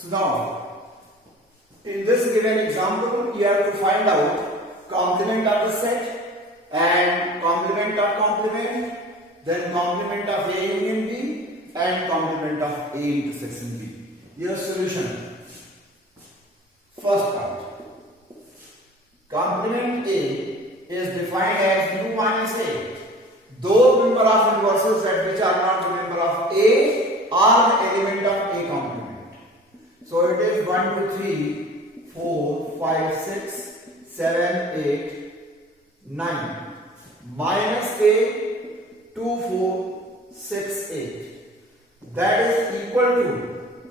So now, in this given example, you have to find out complement of the set and complement of complement, then complement of A union B and complement of A intersection B. Your solution. First part. Complement A is defined as U minus A. Those member of universal set which are not the member of A are the element of A complement. So it is 1, 2, 3, 4, 5, 6, 7, 8, 9. Minus A, 2, 4, 6, 8. That is equal to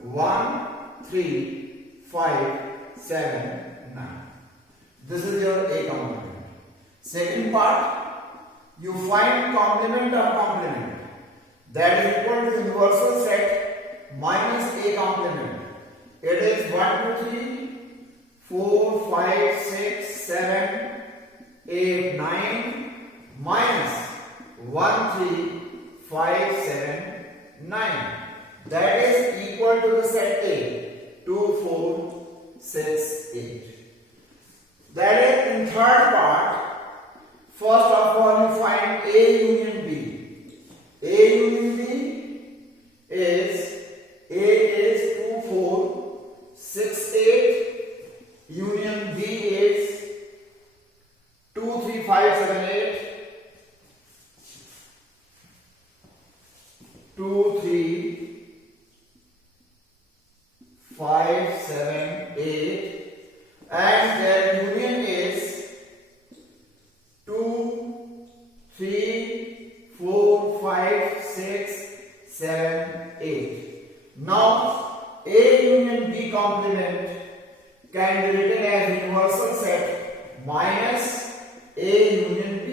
1, 3, 5, 7, 9. This is your A complement. Second part, you find complement of complement. That is equal to universal set minus A complement. It is 1, 2, 3, 4, 5, 6, 7, 8, 9 minus 1, 3, 5, 7, 9. That is equal to the set A, 2, 4, 6, 8. That is in third part. First of all, you find A union B. A union B is A is 2, 4, 6, 8. Union B is 2, 3, 5, 7, 8. 2, 3, 5, 7, 8. And their union is 2, 3, 4, 5, 6, 7, 8. Now, A union B complement can be written as universal set minus A union B.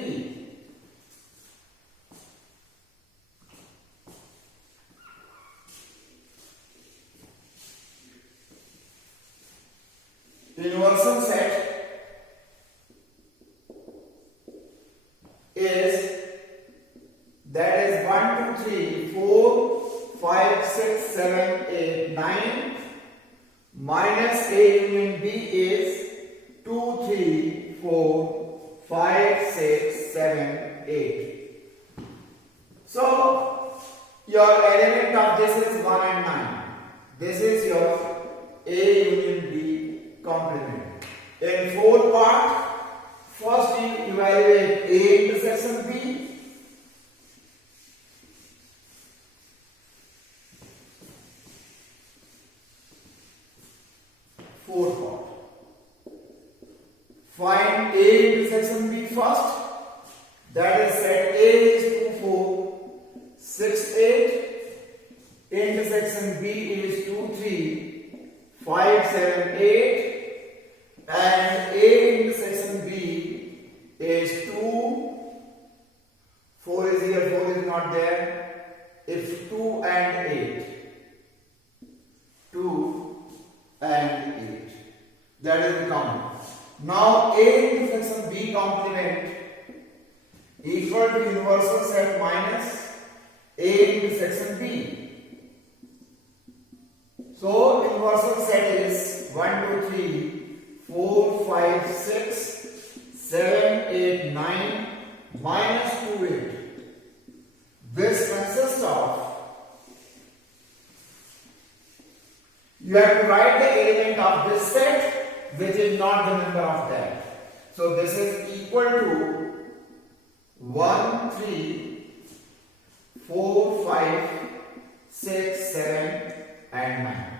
Universal set is that is 1, 2, 3, 4, 5, 6, 7, 8, 9 minus A union B is 2, 3, 4, 5, 6, 7, 8. So your element of this is 1 and 9. This is your A union B complement. In fourth part, first you evaluate A intersection B. Fourth part. Find A intersection B first. That is set A is 2, 4, 6, 8. Intersection B is 2, 3, 5, 7, 8. And A intersection B is 2, 4 is here, 4 is not there. It's 2 and 8. 2 and 8. That is the count. Now A intersection B complement equal to universal set minus A intersection B. So universal set is 1, 2, 3, 4, 5, 6, 7, 8, 9 minus 2, 8. This consists of, you have to write the element of this set which is not the member of that. So this is equal to 1, 3, 4, 5, 6, 7 and 9.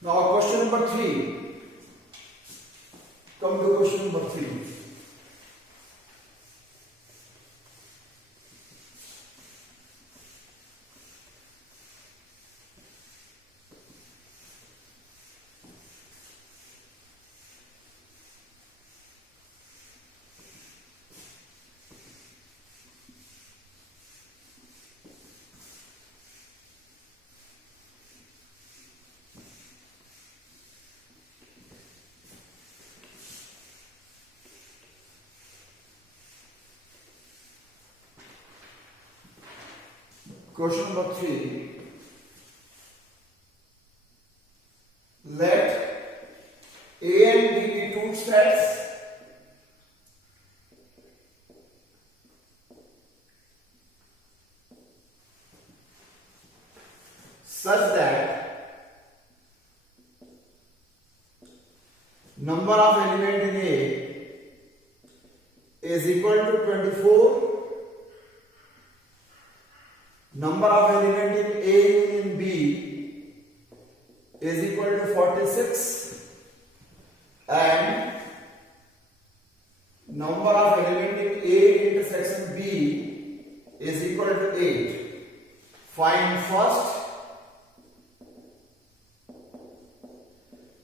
Now question number 3. Come to question number 3. Question number 3. Let A and B be two sets such that number of element in A is equal to 24, number of element in A union B is equal to 46, and number of element in A intersection B is equal to 8. Find first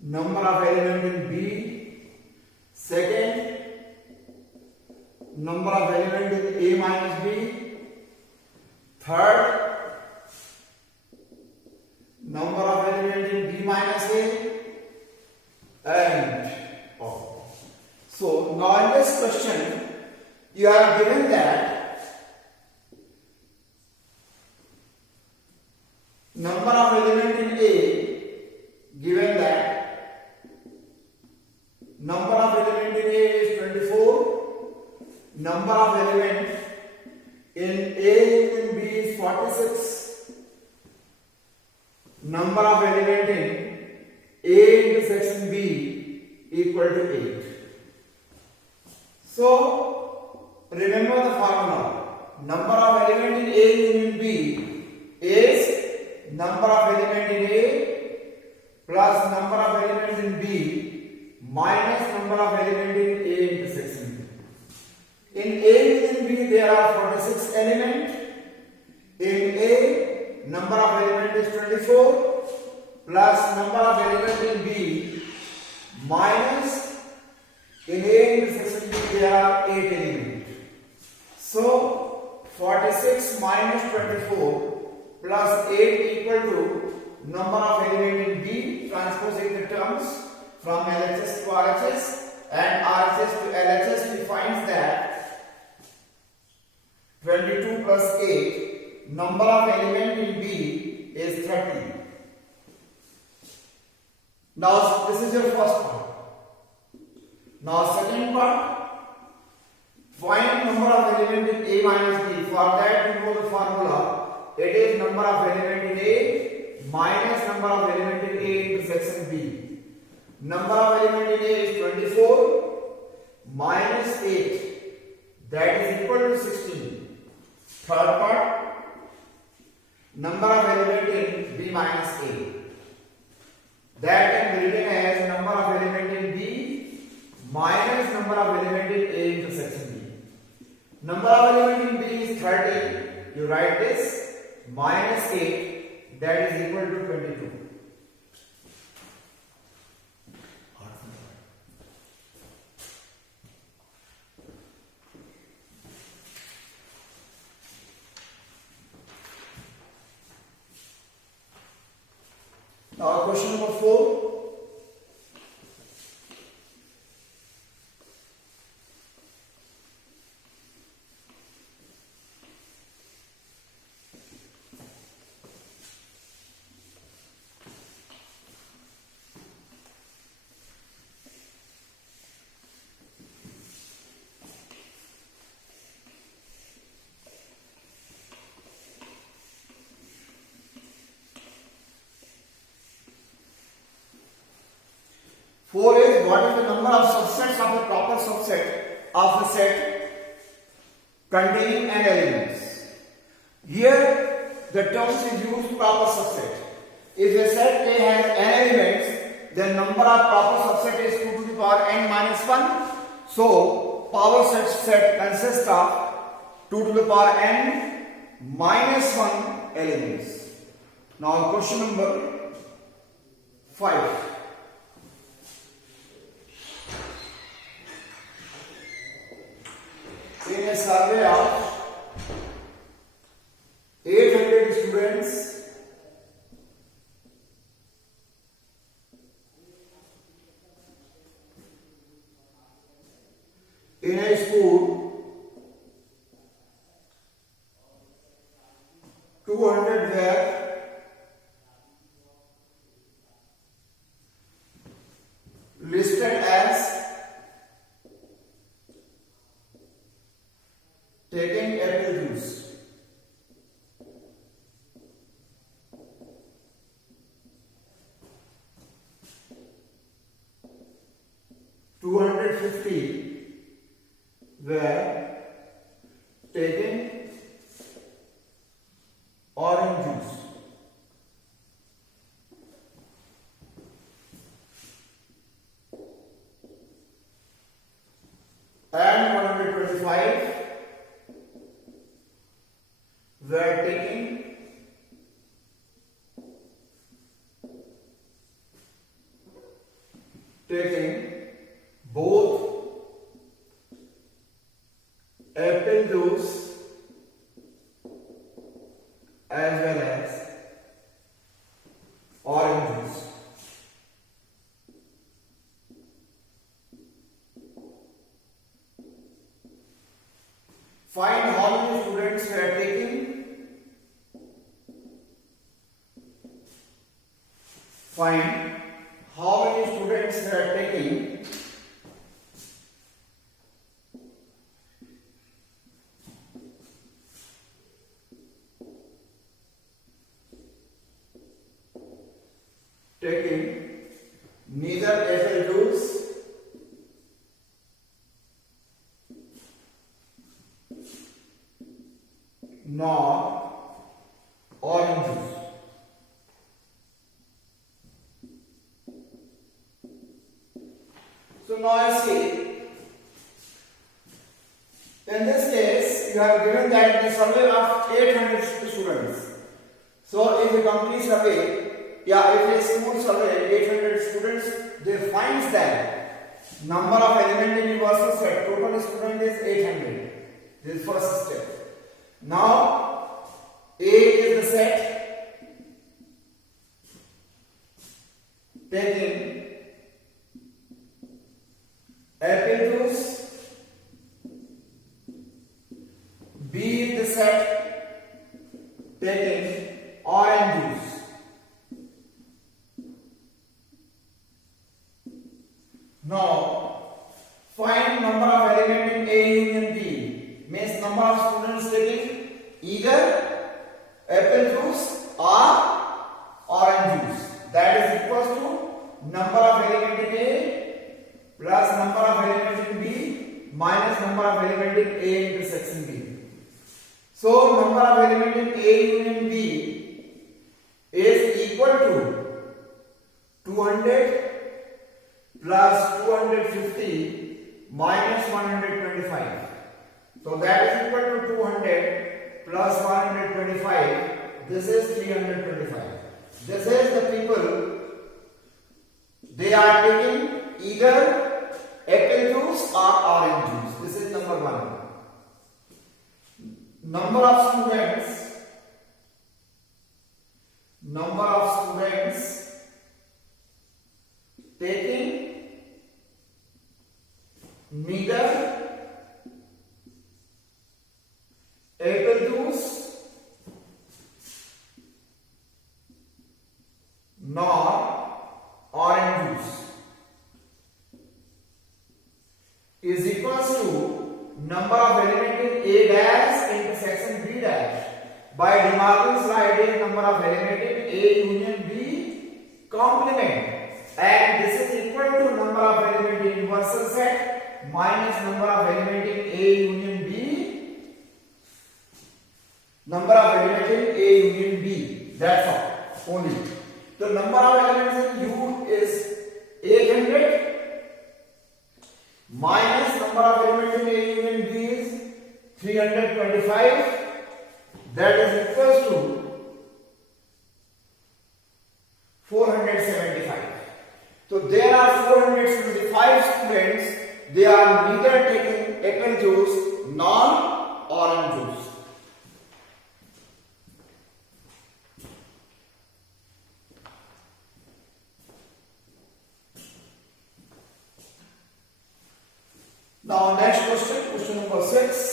number of element in B, second number of element in A minus B, third number of element in B minus A, and O. So now in this question you are given that number of element in A, given that number of element in A is 24, number of element in A union B is 46, number of element in A intersection B equal to 8. So remember the formula. Number of element in A union B is number of element in A plus number of element in B minus number of element in A intersection B. In A union B there are 46 elements. In A number of element is 24 plus number of element in B minus in A intersection B there are 8 elements. So 46 minus 24 plus 8 equal to number of element in B, transposing the terms from LHS to RHS and RHS to LHS, we find that 22 plus 8, number of element in B is 30. Now this is your first part. Now second part, find number of element in A minus B. For that you know the formula. It is number of element in A minus number of element in A intersection B. Number of element in A is 24 minus 8, that is equal to 16. Third part, number of element in B minus A, that can be written as number of element in B minus number of element in A intersection B. Number of element in B is 30, you write this minus 8, that is equal to 22. Now question number 4. Four is what is the number of subsets of a proper subset of a set containing n elements. Here the terms is used proper subset. If a set A has n elements, then number of proper subset is 2 to the power n minus 1. So power set consists of 2 to the power n minus 1 elements. Now question number 5. In a survey of 800 students, in a school, 2 200 were listed as taking apple juice. Two 250 were taking orange juice. And 125 were taking both apple juice as well as orange juice. Find how many students were taking. Find how many students were taking neither apple juice nor orange juice. So now I see, in this case, you have given that the survey of 800 students. So if a complete survey, if a small survey, 800 students, they finds that number of element in universal set, total student is 800. This is first step. Now, A is the set taking apple juice, B is the set taking orange juice. Now, find number of element in A union B, means number of students taking either apple juice or orange juice. That is equals to number of element in A plus number of element in B minus number of element in A intersection B. So, number of element in A union B is equal to 200 plus 250 minus 125. So that is equal to 200 plus 125. This is 325. This is the people, they are taking either apple juice or orange juice. This is number one. Number of students taking neither apple juice nor orange juice is equals to number of element in A dash intersection B dash. By DeMorgan's law, it is number of element in A union B complement. And this is equal to number of element in universal set minus number of element in A union B, number of element in A union B. That's all. Only. The number of elements in U is 800 minus number of elements in A union B is 325. That is equals to 475. So there are 475 students, they are neither taking apple juice nor orange juice. Now next question number 6.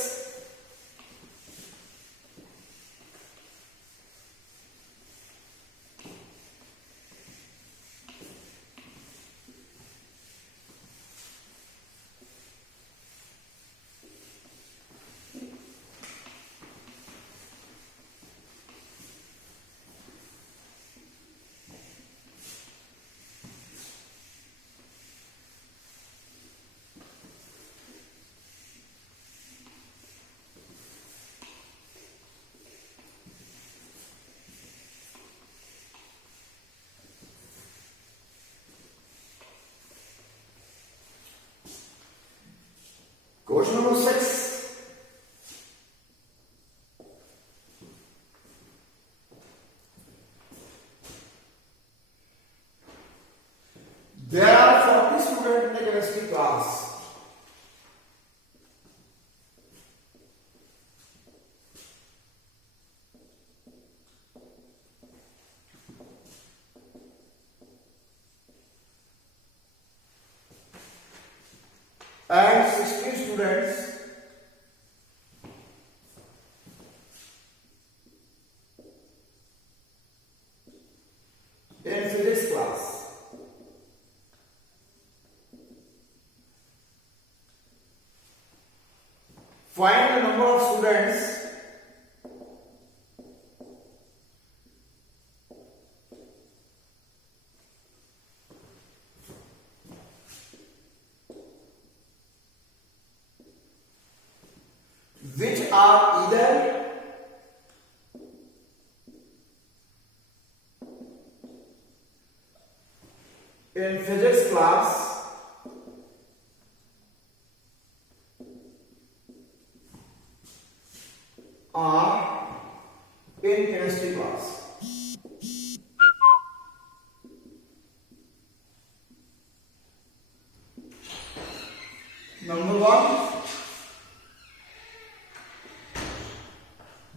Question number 6. There are 40 students in the chemistry class. And 60 students in physics class. Find the number of students which are either in physics class or in chemistry class. Number 1,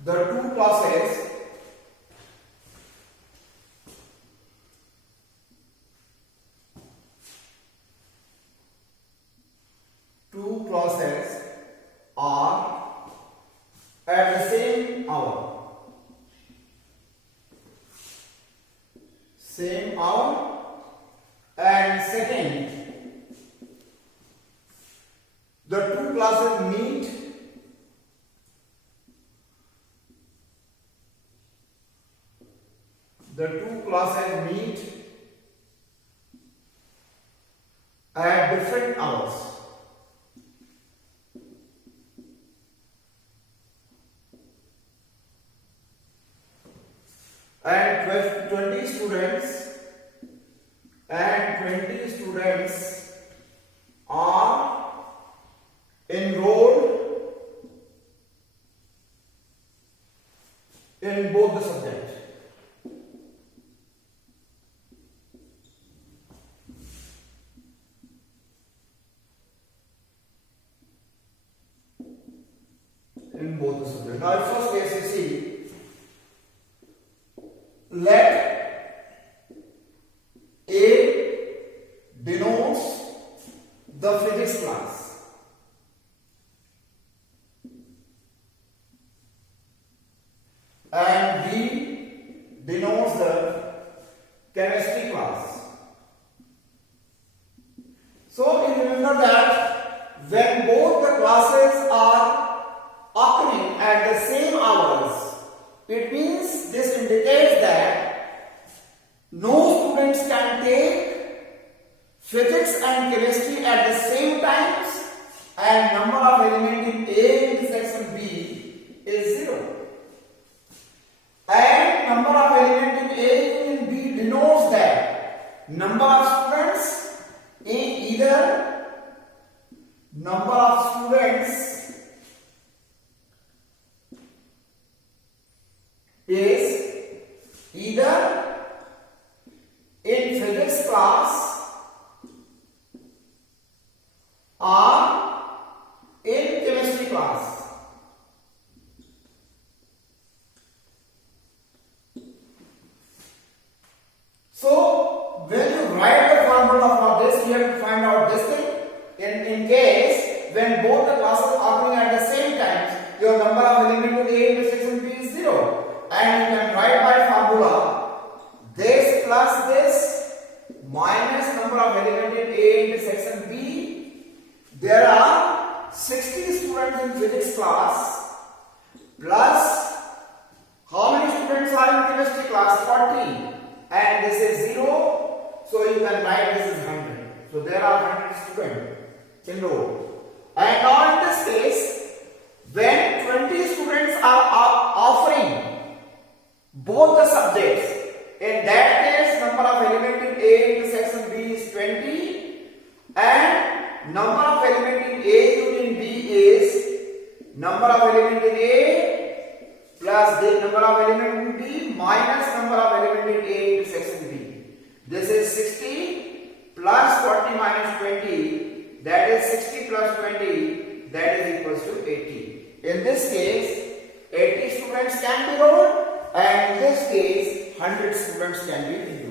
the two classes are at the same hour. Same hour. And second, the two classes meet at different hours. And 20 students are enrolled in both the subjects. Now, first case you see, let A denotes the physics class and B denotes the chemistry class. So you remember that when both the classes are occurring at the same hours, it means this indicates that no students can take physics and chemistry at the same times, and number of elements in A in section B is 0. And number of elements in A and B denotes that number of students either number of students is either in physics class or in chemistry class. So when you write the formula for this, you have to find out this thing. In case when both the classes are occurring at the same time, your number of elements in A into section B is 0. And you can write by formula this plus this minus number of elements in A into section B. There are 60 students in physics class plus how many students are in chemistry class? 40. And this is 0. So you can write this is 100. So there are 100 students enrolled. And now in this case, when 20 students are offering both the subjects, in that case number of elements in A into section B is 20 and number of elements in A union B number of element in A plus the number of element in B minus number of element in A into section B. This is 60 plus 40 minus 20, that is 60 plus 20, that is equals to 80. In this case, 80 students can be enrolled, and in this case 100 students can be enrolled.